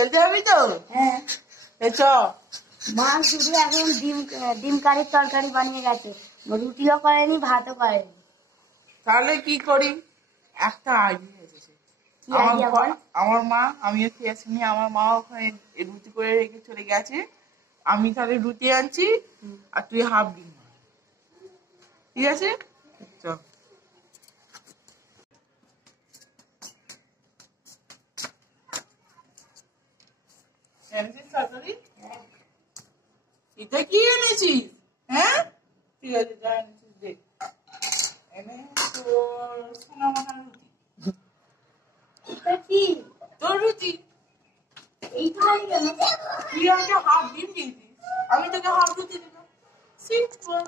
খেলতে যাবি তো? হ্যাঁ। চ। মা শুধু এখন ডিম কারির তরকারি বানিয়ে গেছে, রুটিও করেনি, ভাতও করেনি। তাহলে কি করি? একটা আইডিয়া এসেছে। আমার মা, আমিও খেয়ে আসিনি, আমার মা ওখানে রুটি করে রেখে চলে গেছে। আমি তাহলে রুটি আনছি আর তুই হাফ ডিম। ঠিক আছে, চল। এটা কি এনেছিস? হ্যাঁ, ঠিক আছে, যা এনেছিস দেখ। এনে তোর সোনা মাখানো রুটি। এটা কি? তোর রুটি। এইটুখানি কেন? তুই আমাকে হাফ ডিম দিয়েছিস, আমি তোকে হাফ রুটি দিলাম। সিম্পল।